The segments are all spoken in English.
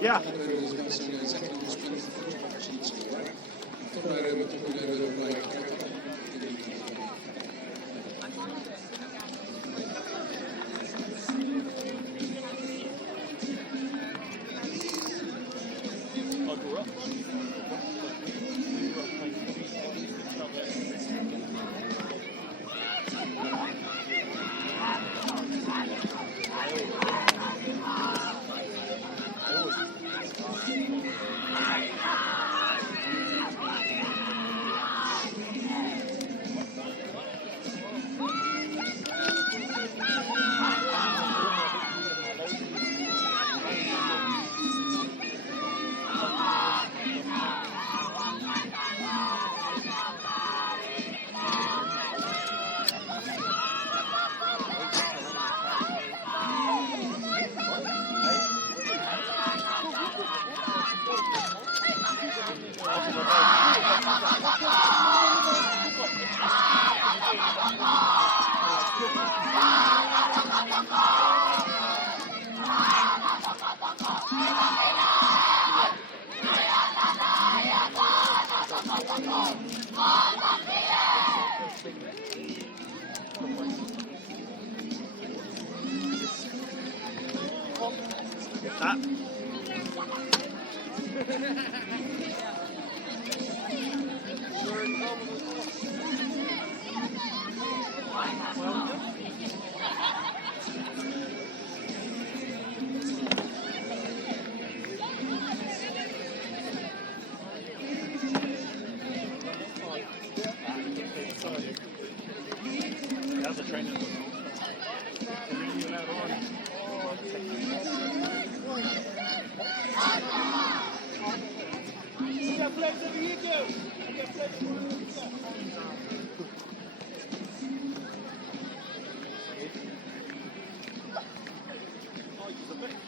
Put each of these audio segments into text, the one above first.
Yeah. That's a trainer.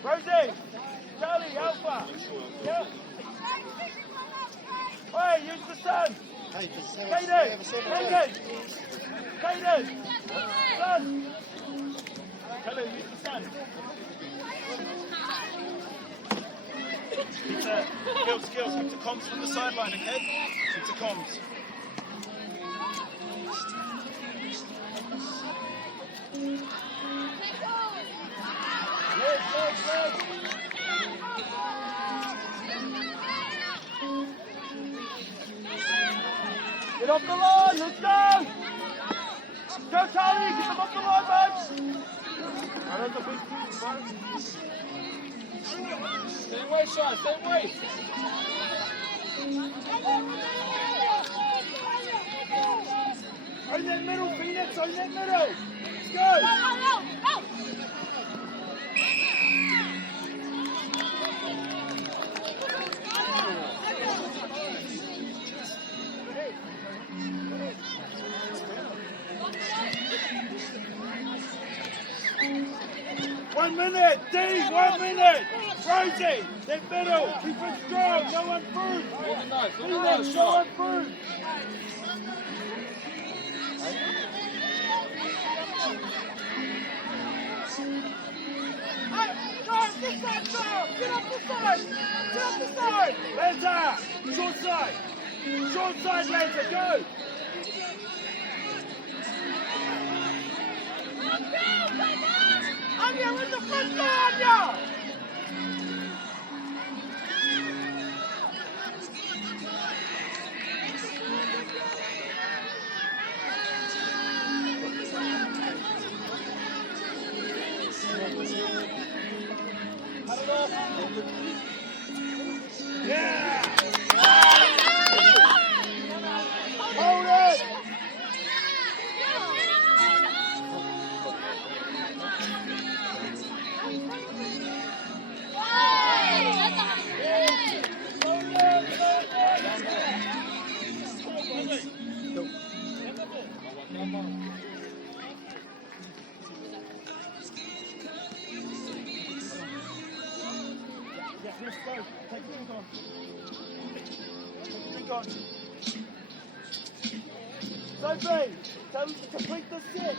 Rosie! Charlie, Alpha! Yeah! Hey, use the sun! Caden! Caden! Caden! Sun! Hello, use the sun! Skills, keep the comms from the sideline, okay? Keep the comms. Get off the line, let's go! Go, Tony, get them off the line, mates! That's a big team, man. Stay away, Sean, stay away! Own that middle, Phoenix, own that middle! Let's go! One minute, D, 1 minute. Rosie, that middle, keep it strong, no one through. Phoenix, no one through. This side, get up the side, get up the side. Lanza, short side, Lanza, go. Anya, with the front door, Anya! Yeah! Hold it! on. Sophie, tell them to complete the sit.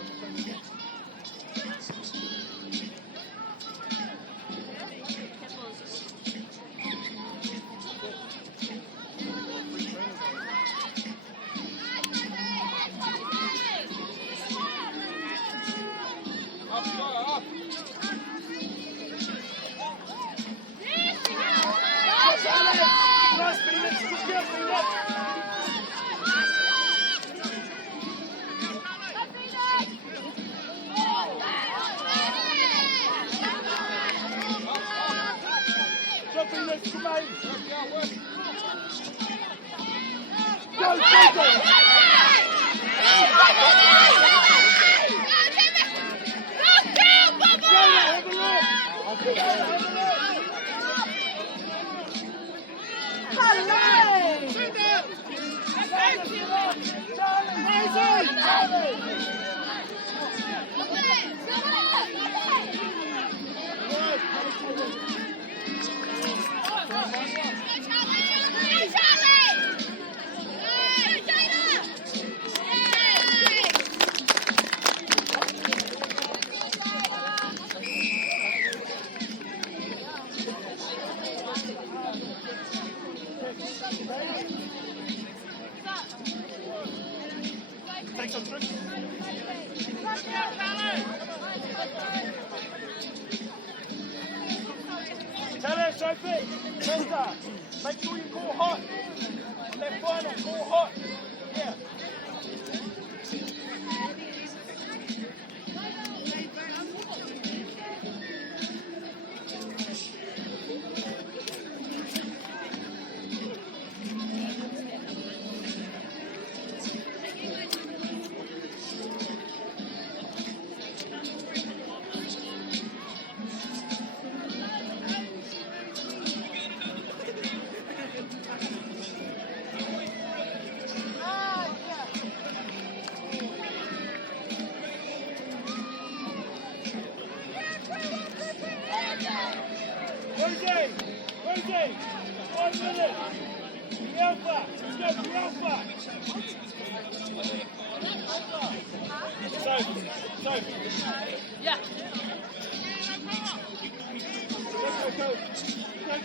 Tell her, Sophie, Tessa, make sure you call hot. Left final, call hot. Yeah. Rosie, 1 minute. Alpha, let's go to Alpha. Sophie. Yeah. Go. Go,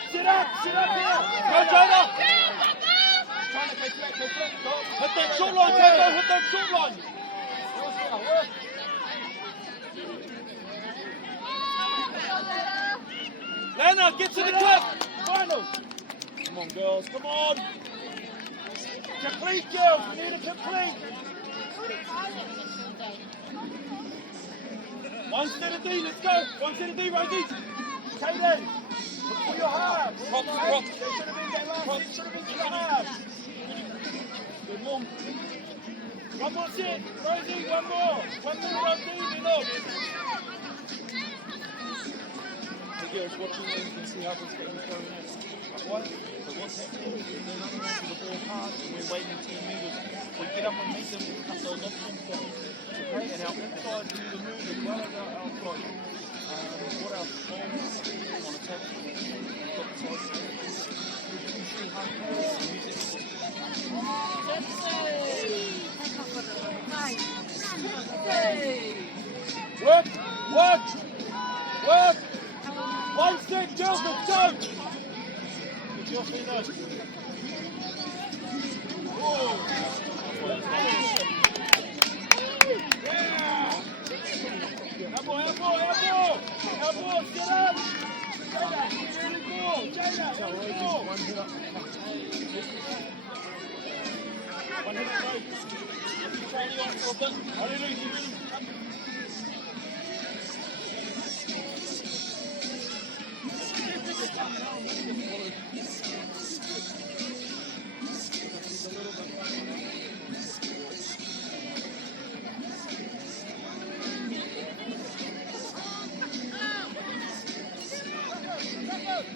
Jada. Sit up here. Go, Jonah. Hit that short line, Tango. Hit that short line. Lena, get to the clip. Final. Come on, girls. Come on. Complete, girls. We need a complete. One set of D. Let's go. One set of D, Rosie. Kaden. For your halves. Rock. Should have been that last. Should have been to the halves. Good long. One more set. Rosie, one more. 1 minute on D, enough. The girls watching this can see how it's getting thrown in. What? So what's happening is they're running onto the ball hard and we're waiting 10 metres. We get up and meet them and cut those options down. Okay, and our inside do the move as well as our outside. What else? On attack. You can see how Work! Work! 1 6, girls, let's go! Get your feet up. Oh. Yeah! Elbow, elbow, elbow! Elbow, get up! Jada, really cool! Jada, really cool! One hit up. One hit up, right? Trying to go for a bit. Hallelujah.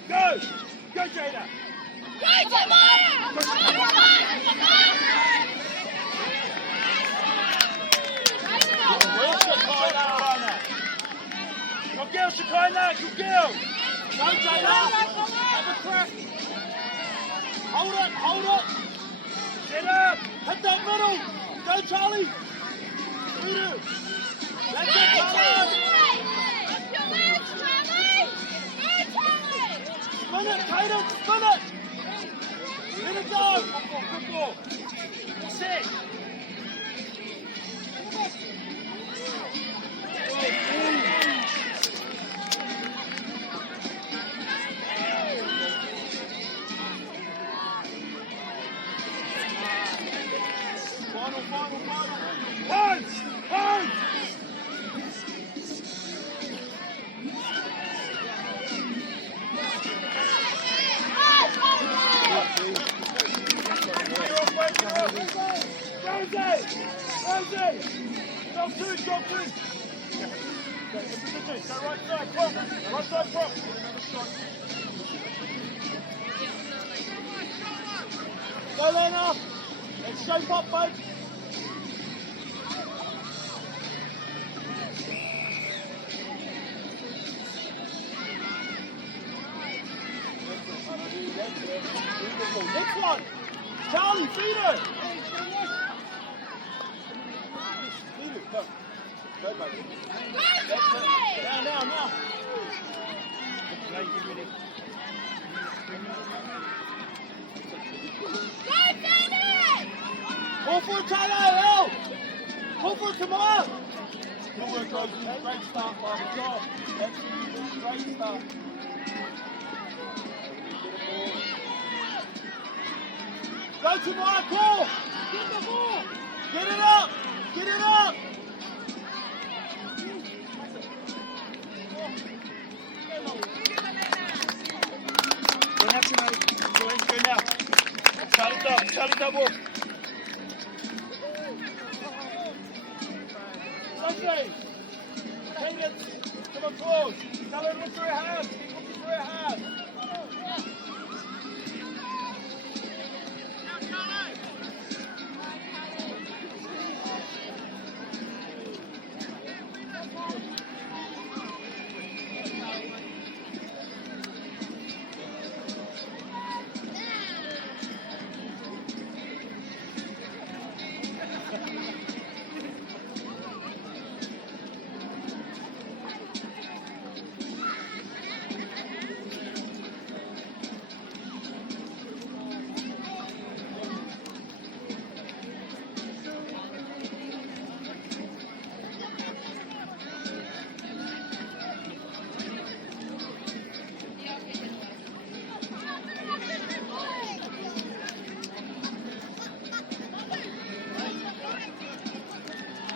Go! Go, Jada! Go, Jamara! Good girl, Shekinah! Good girl! Go, Jada! Have a crack! Hold it! Hold it! Get up! Hit that middle! Go, Charlie! Voodoo! That's it, Charlie! Spin it, Cadence! Spin it! Let it go! Good ball! Set! Final! Punch! Punch! Rosie! Drop two! Go right side, prop! Right side, prop! Go, Lena! Let's shape up, mate! Next one! Charlie, feed her! Go, baby. Now. Now you get ready. Pull for it, Tyler! Pull for it, come on! Good work, Rosie. Great start, Father. Good job. Absolutely great start. Go to Michael! Get the ball! Get it up! Get it up! Don't have to, mate. Go now. Charlie double. Sunday! Take it! Come on, close! Tell her to look for her hands! Keep looking for her hands!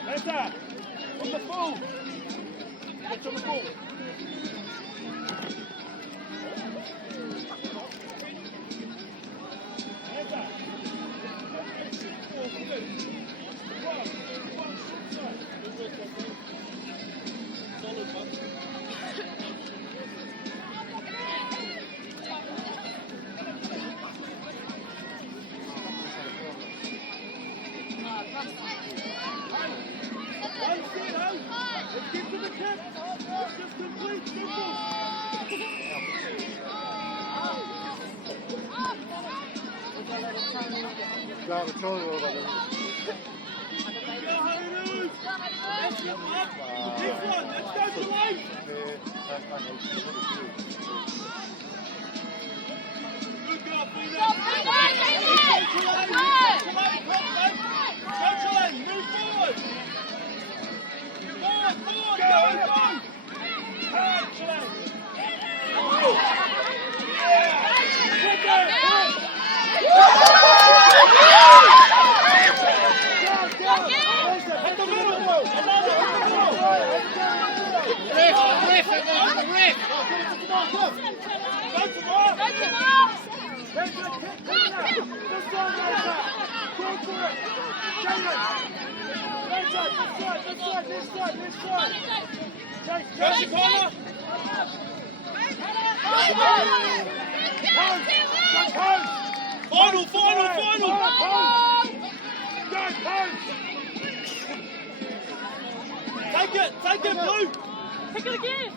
Essa! On the full! Get on the full! Essa! Let's get to the tip. Let's just complete. Simple. Ja, dat kan wel. Go, Harius. Let's go, up. Next one. Let's go to Take it, Blue! Take it again!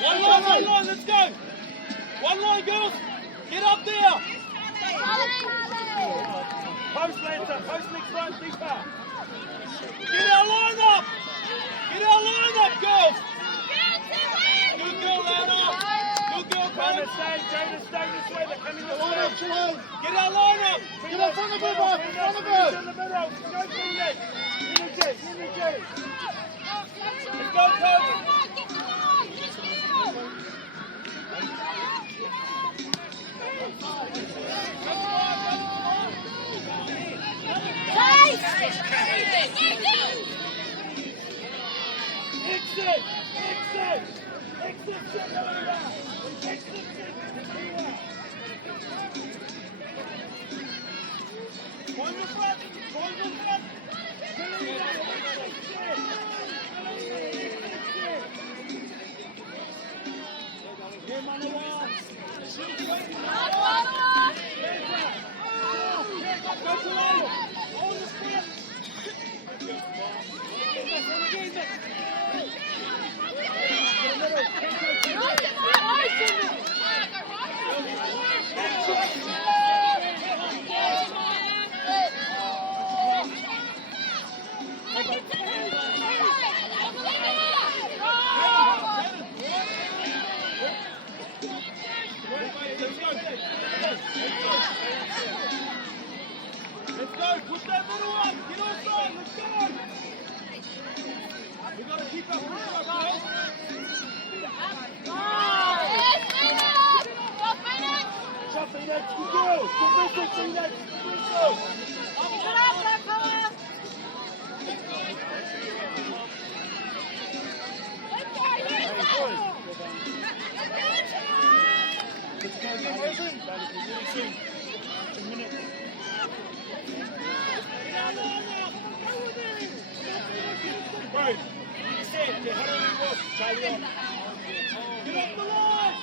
One line, let's go! One line, girls! Get up there! Post Lancer, post next front, deeper! Get our line up! Get our line up, girls! Good girl, Lana! Good girl, Coach! Jada, stay this way, they're coming the line! Get our line up! Get in front of her, Bob! In front of her! In the middle! No fingers! Energy! Let's go, Coach! Let's go, put that middle up, get offside, let's go! We gotta keep up, guys. Shot Phoenix, good girl, good missile, Phoenix, good missile! Right, you said, how do we walk? Charlie on. Get off the line!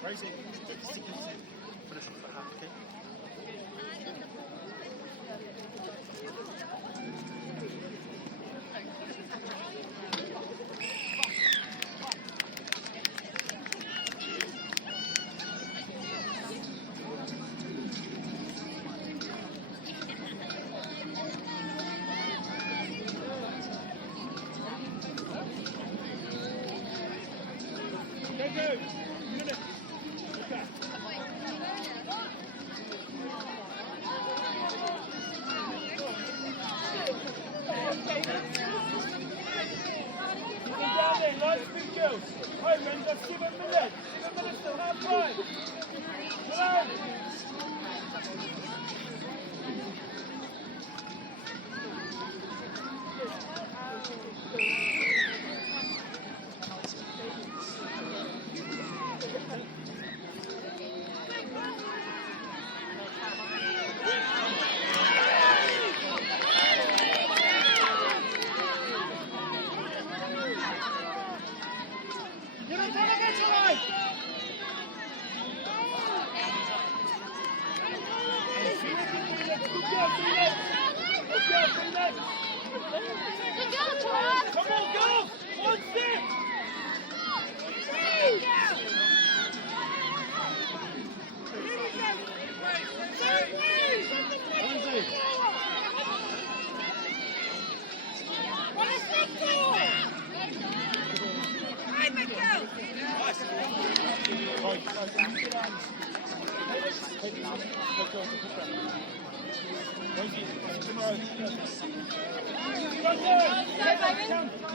Push! Nice big girls. Hey, Ren, let's give him the leg. Give him the leg still, half time. Hello.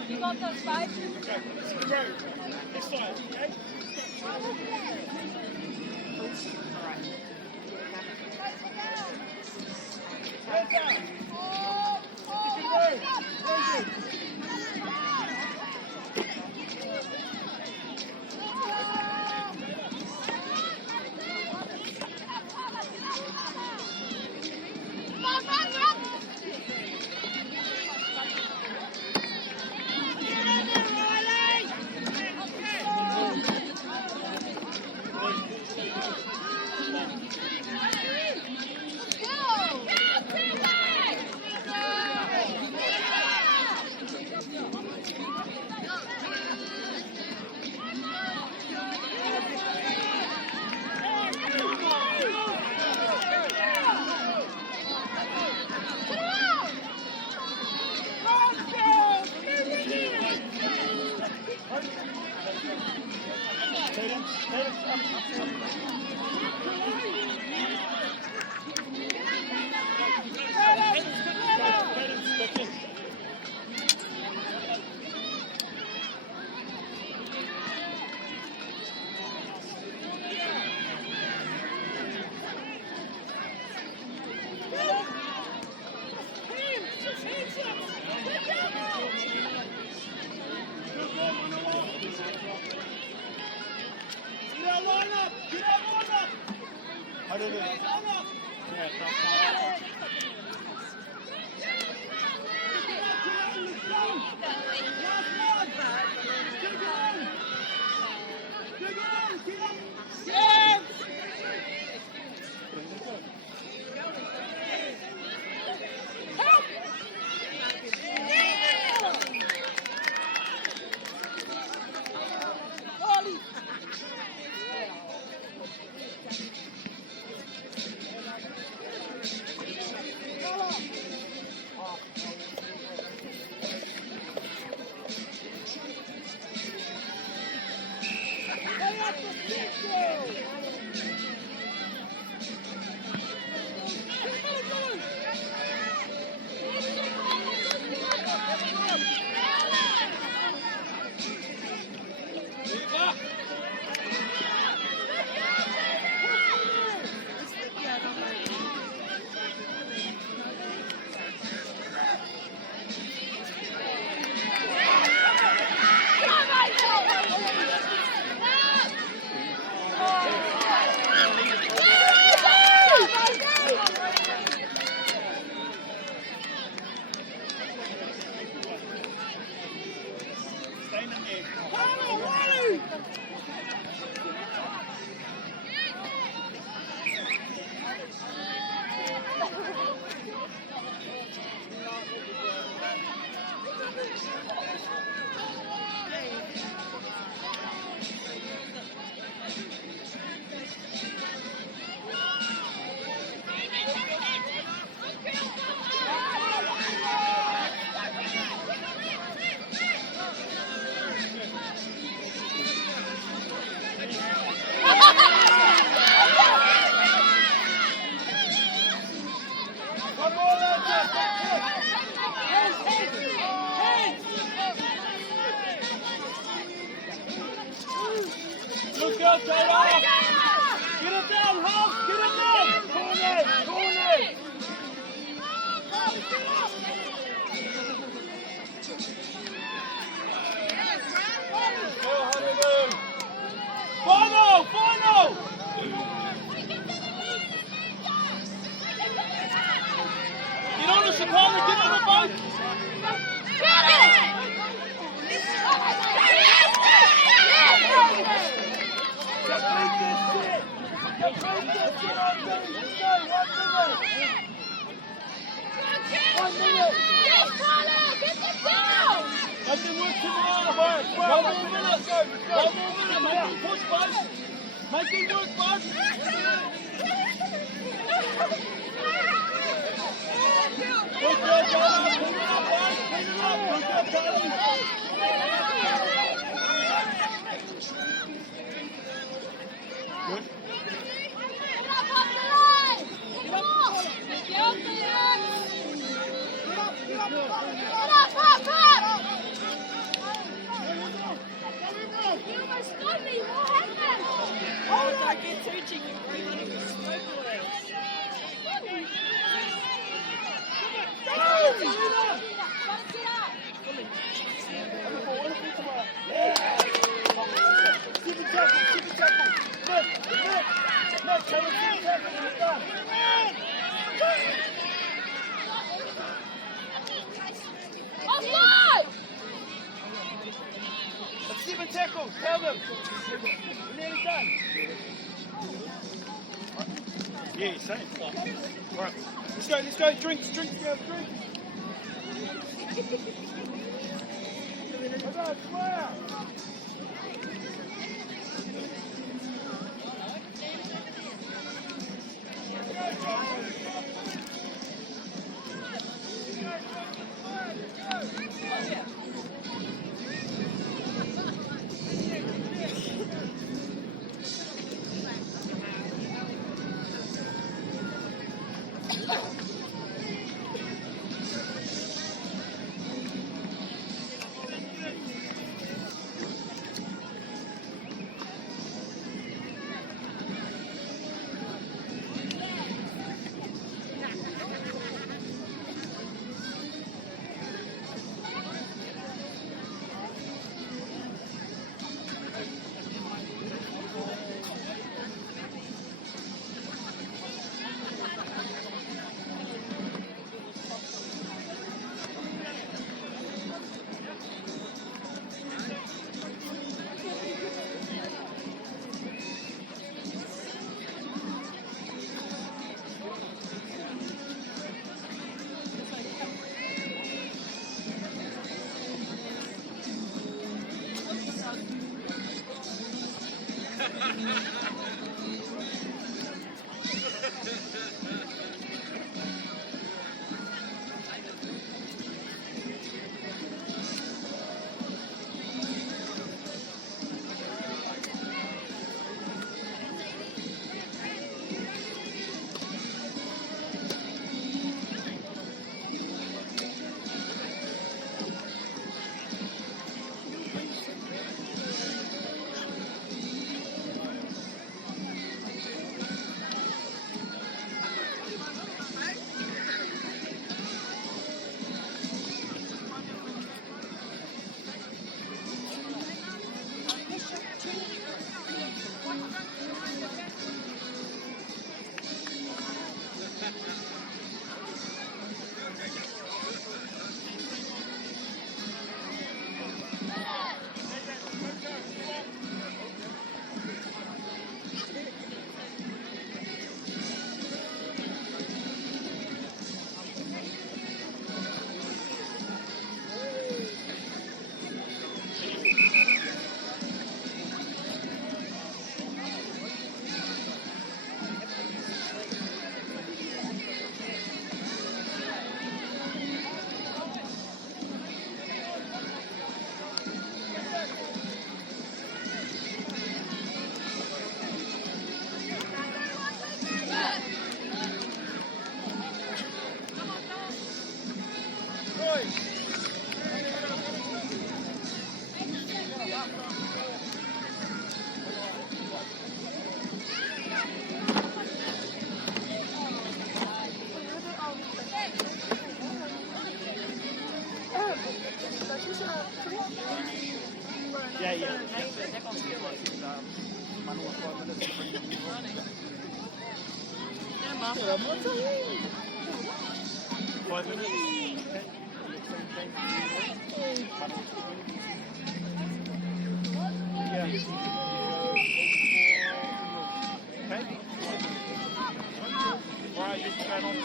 You got those five? This side, okay? Head down. Stick it away. Good girl, Taylor. Get it down, Hobbs. Get it down. Corner. Go, Honeymoon. Final. Get on the Chicago, get on the boat. Let them work tomorrow. One more minute. Make them push, bud. Make them work, bud. Good girl, Charlie. Clean it up, bud. Clean it up. Good girl, Charlie. Good. Let's 7 tackles, tell them. We're nearly done. Yeah, same. Alright, let's go, drink. Come on, swear. 5 minutes. Yeah. Okay. Alright, just going on to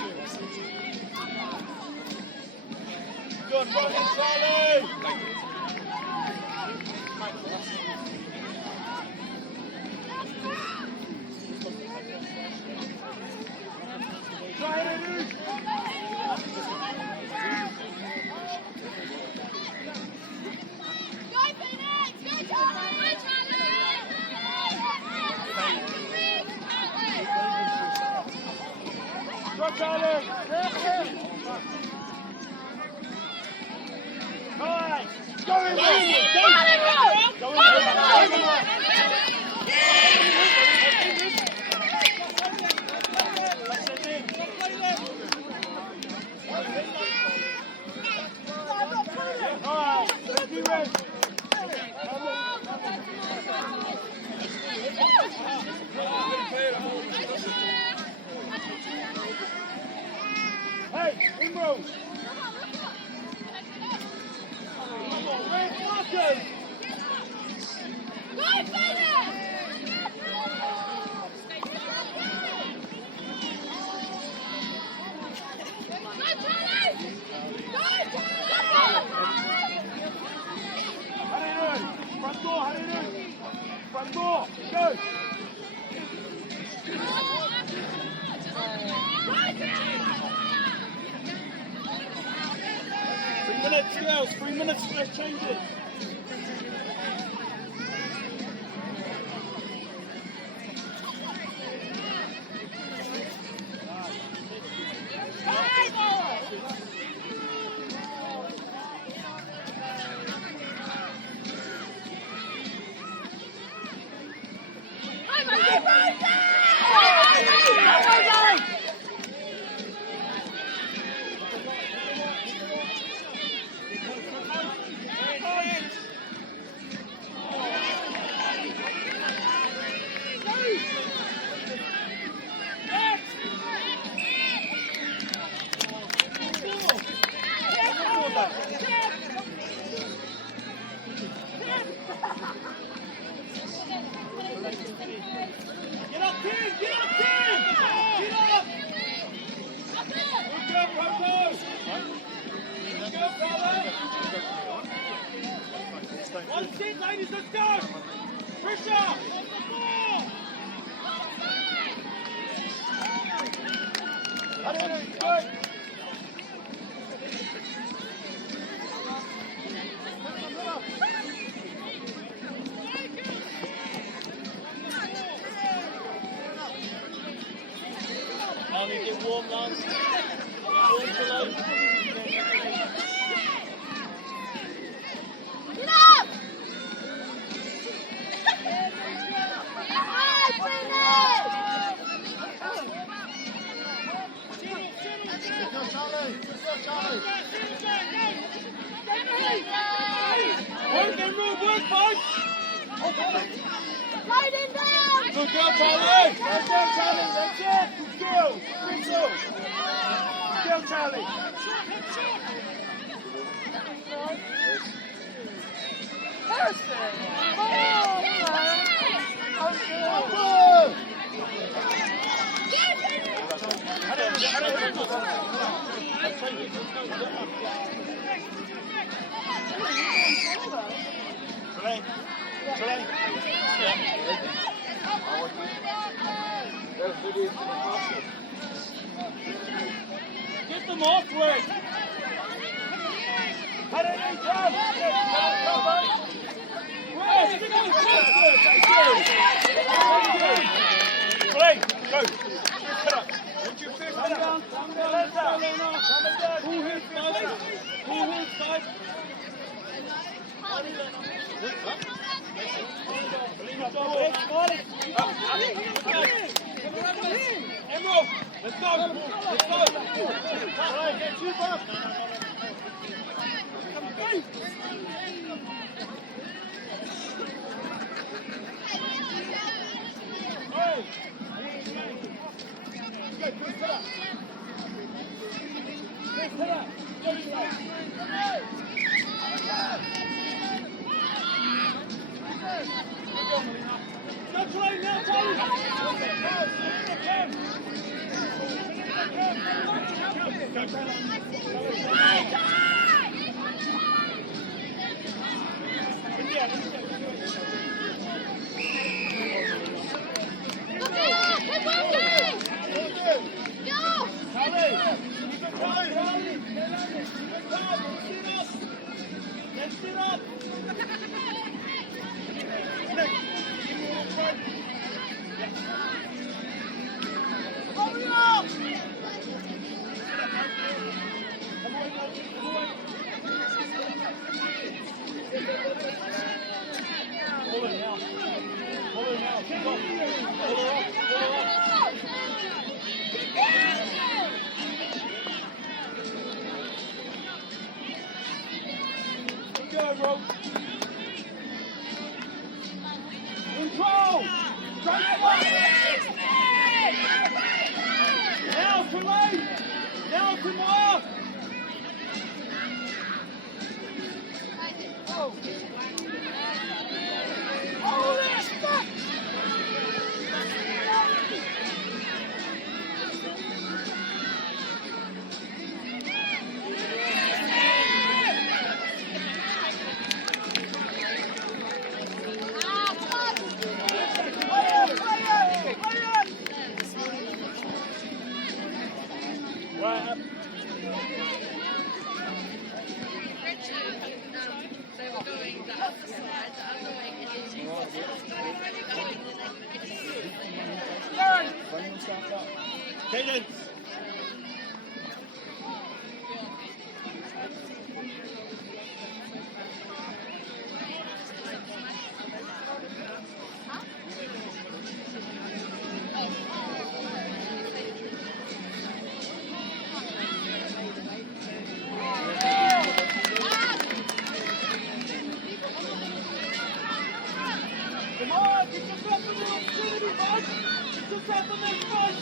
good work, Charlie! Try it, dude! Go, Charlie! Alright, go in, go in! Alright, let's be ready. Hey, Imro! Come on, where's Marcus? Front door, Harry! Front door, go! 3 minutes, girls, 3 minutes, let's change it. Get up, team! Get up, team! Get up! Good job, Broncos! Good job, fellas! One seat, ladies, let's go! Pressure! Good! Only get warm, lads. Warm below. Get up! Work and move, work, boys! Right in down! Good girl, Charlie! Good girl, Charlie! That's it! Good girl! Good girl! Good girl, Charlie! Get them off, Rick! How did they come? Play, go! Cut up! Come down, let down! Pull his side! Pull his side! Emerald, let's go! Let's go! Alright, get you back! Go play now, Tony! Control! Now to lane! Now to Moore! Cadence! Come on, get yourself a little opportunity, bud! Get yourself a little fun!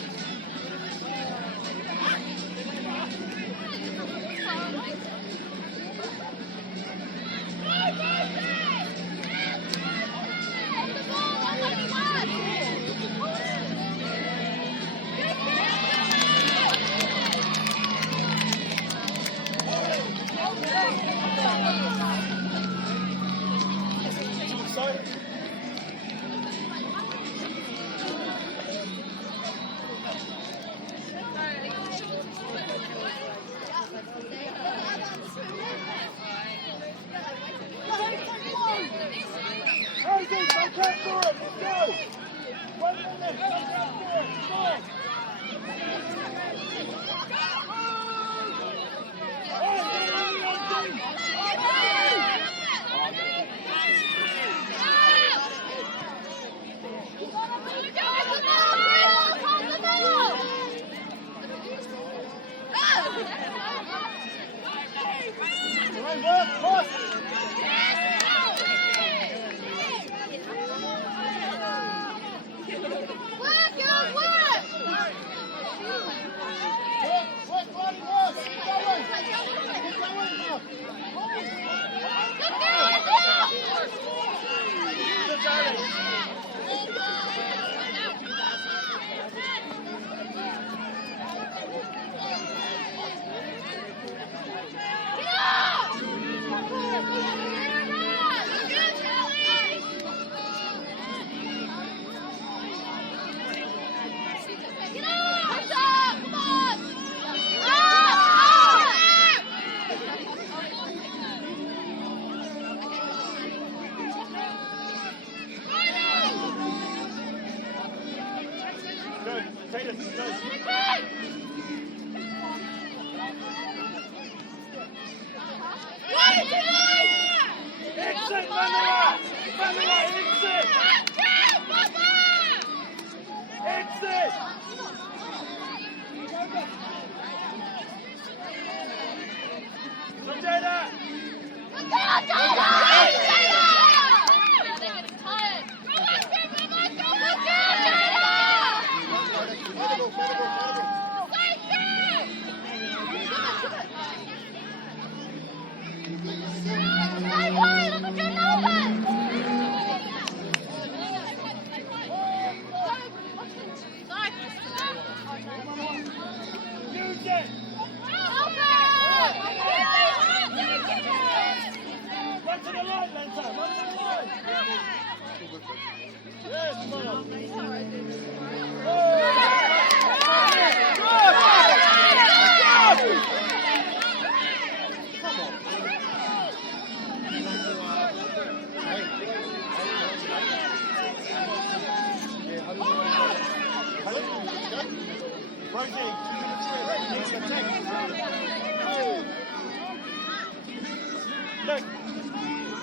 Look,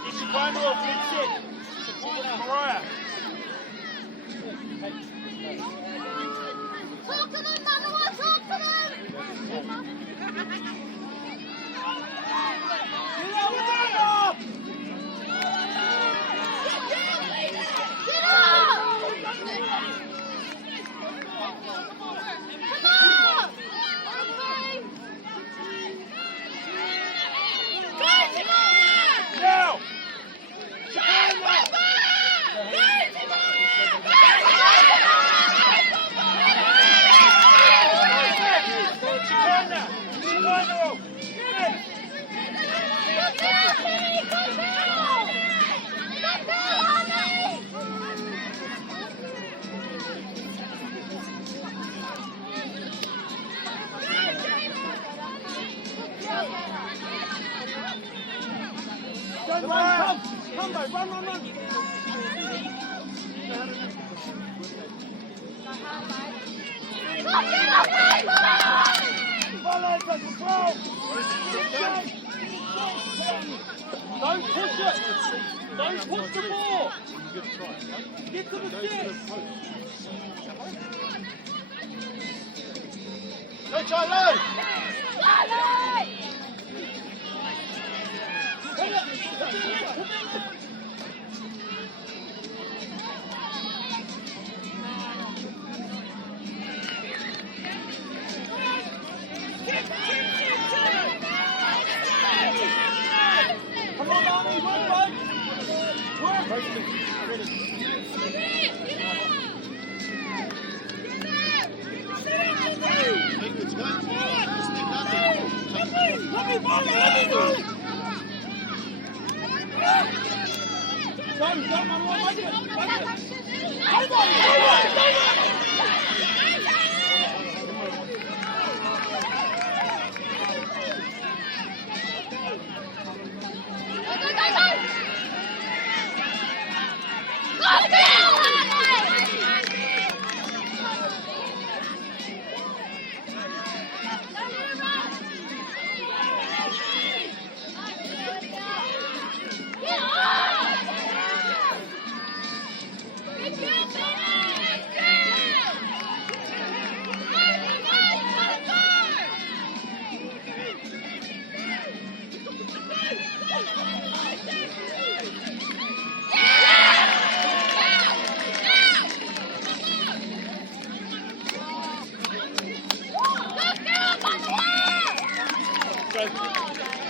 it's your final or fix it. Mariah. Talk to them, Manawa, talk to them! Now! Come by, run. Don't push it. Don't push the ball. Get to the six. Go, Charlie. Come on, Arnie, work, bud. Work.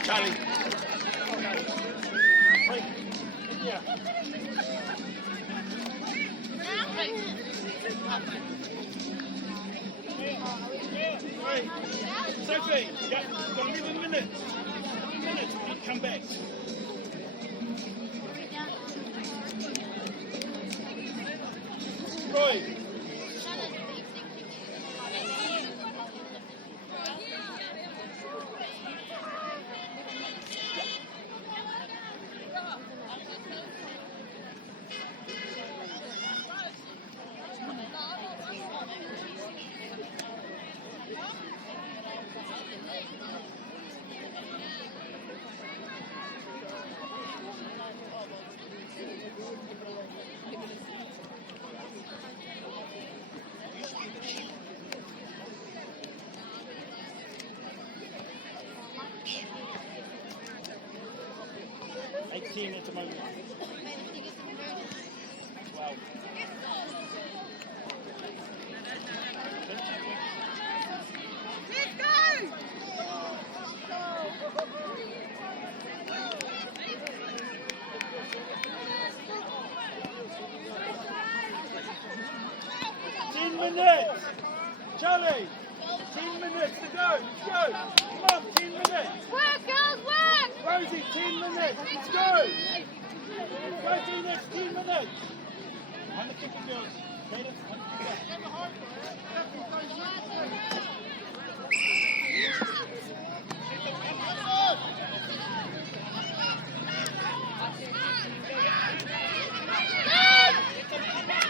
Charlie. Yeah. Sophie, got 11 minutes. 11 minutes, and come back. Roy. At the moment. 12. Let's go! 10 minutes! Charlie! 10 minutes to go! Go! Come on, 10 minutes! Work, girls, work! Rosie, 10 minutes! Let's go! Go to the next 10 minutes! Hand the kick and girls. Cadence, hand the kick.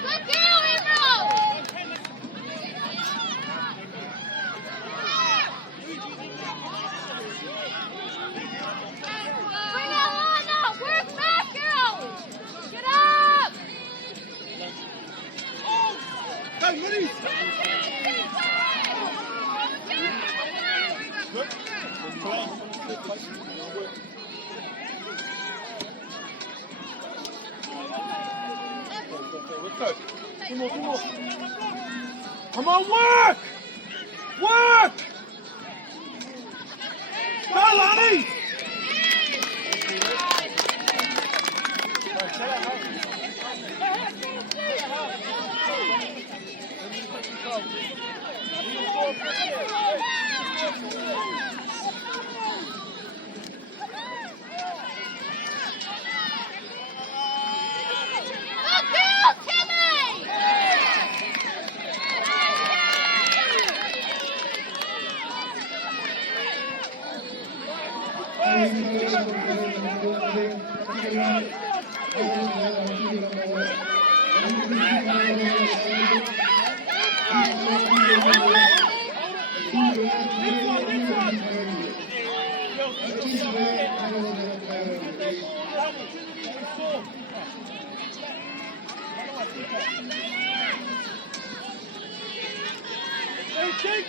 Good deal, April! Bring that line up! Work back, girls! Get up! Go, Money! Good. Play. Good place. Work. Go. Two more. Come on, work! Work! Go, Lonnie! Good deal, Timmy!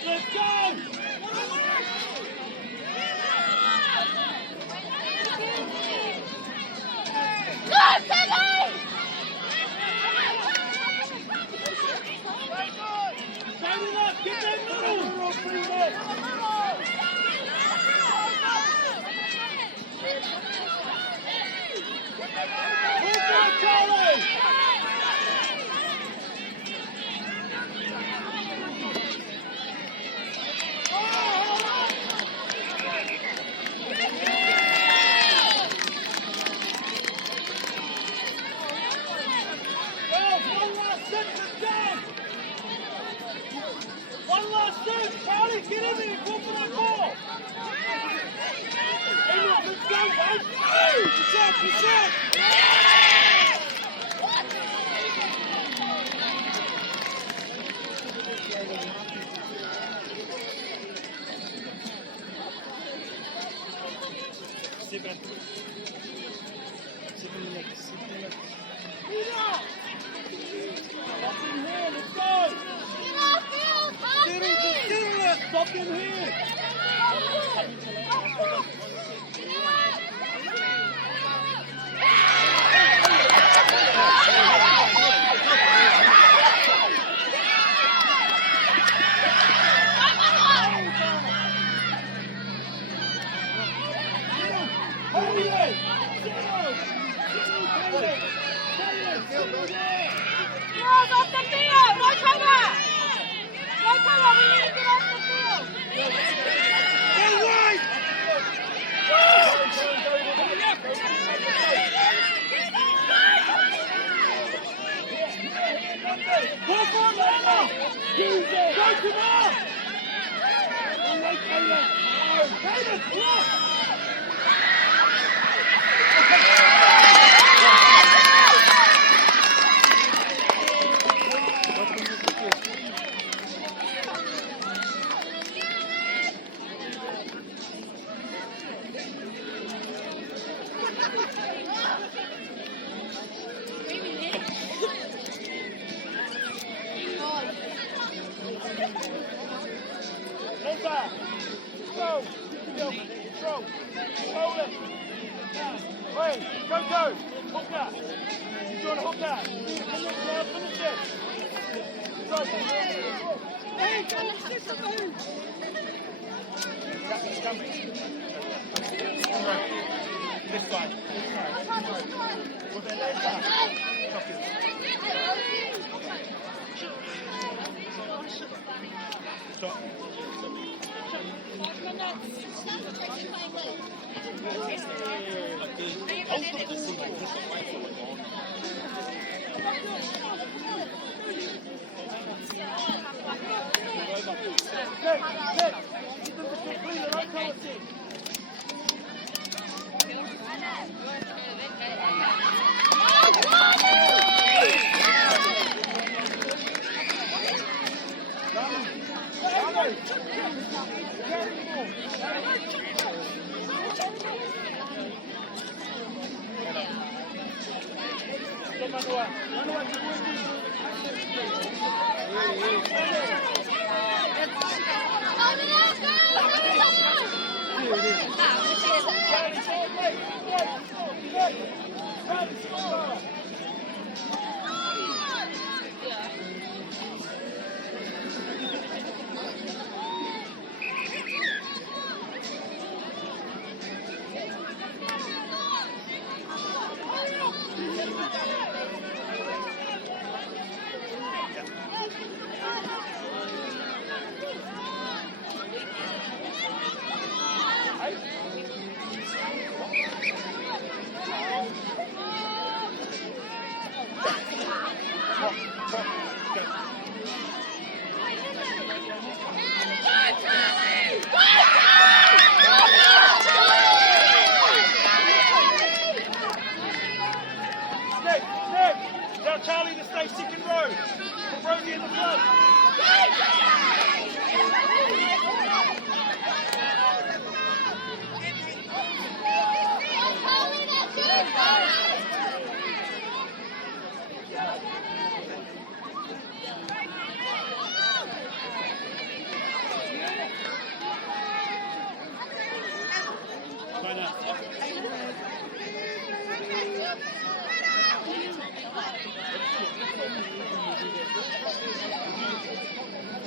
Let's go! Good, Timmy! Stand up! Get that middle! Move on, Charlie! One last set, Charlie, get in there, go for that ball. Hey, look, let's go, guys. Hey, good shot. Sit back. Sit in the legs. Sit in the legs. Stop in here, let's go. Stop in here. Hold it. Girls, off the field! No cover! No cover! We need to get off the field! All right. Push on, Lana. Go to Mark. Taylor, block. Lisa, go. Go. Hold it. Wait, go. Hook that. You're doing a hook that. Finish it. Go. Hey, It's coming. This side. With their legs back. Chop it. Stop. Hold the ball. Tell Charlie to stay stick and row. Put Rosie in the front.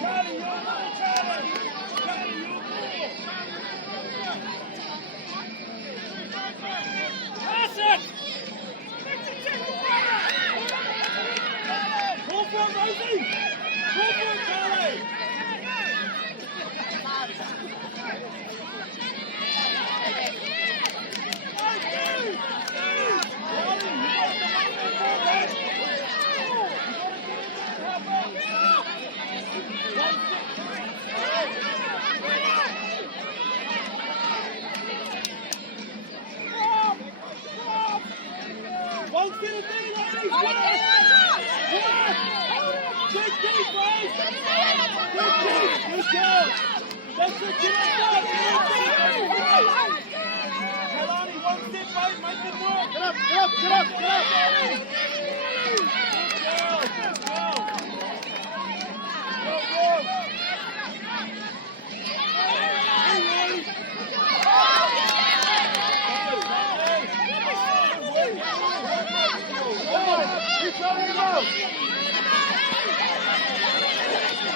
Charlie, you're on, Charlie! Charlie, you're cool! Pass it! Go for it, Rosie! Go for it, Charlie! Won't get it there, ladies! One! Dig deep, boys! Dig deep! Good girl! That's it, get up, Kalani, one step, babe, make it work! Get up, get up, get up, get up! Good girl, good girl! Go, go!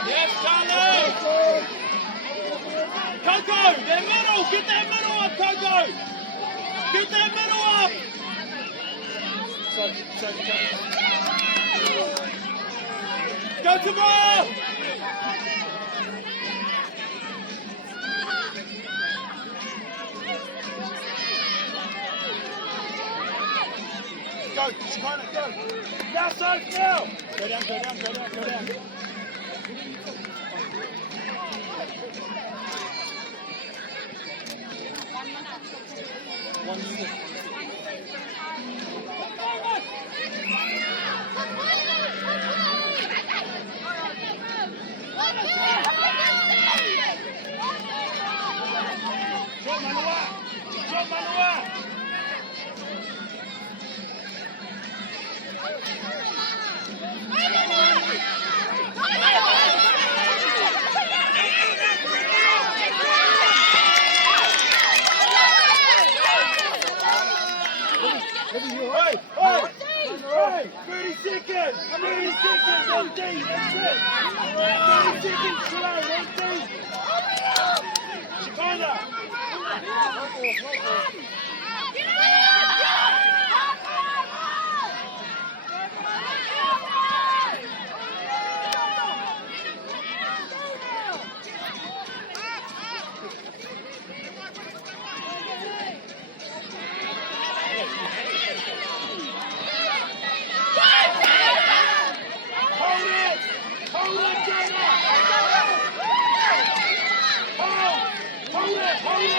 Yes, Charlie! Coco, their middle! Get that middle up, Coco! Get that middle up! Go to ball! Go, China, go! Now, side, now! Go down, go down, go down, go down. One minute. Drop Manoa! Drop Manoa! Hey! 30 seconds! 30 seconds! On D! That's it! 30 seconds! Slow! On D! Chicana! Hold it!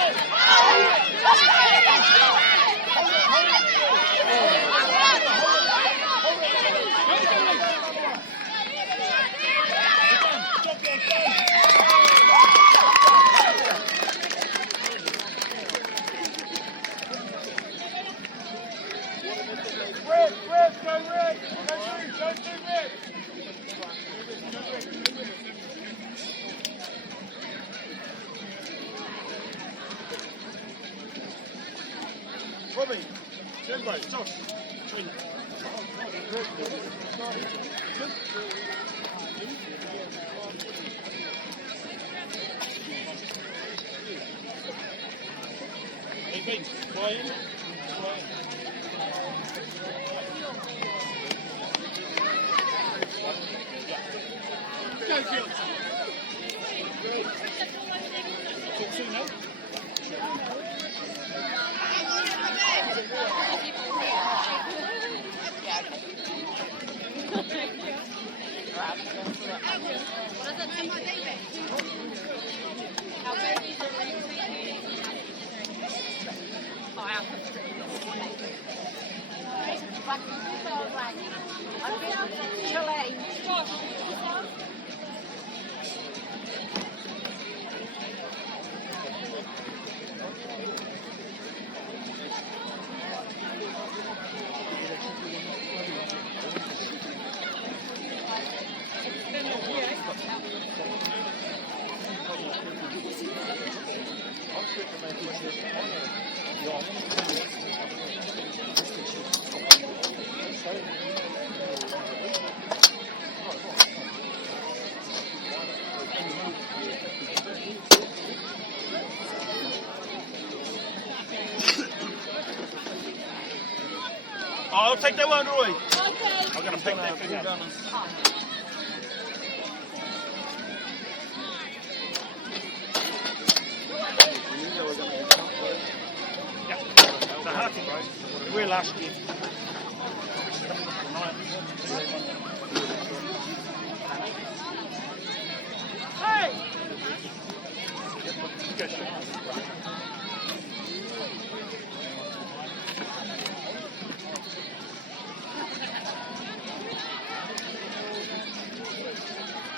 right, Josh. Between them. Hey, Ben, fly in. Fly in. Go, Gil. Talk soon, eh? I'll take that one, Roy. Okay. I'm gonna pick that thing up. Yeah, the Harting race. We're last year.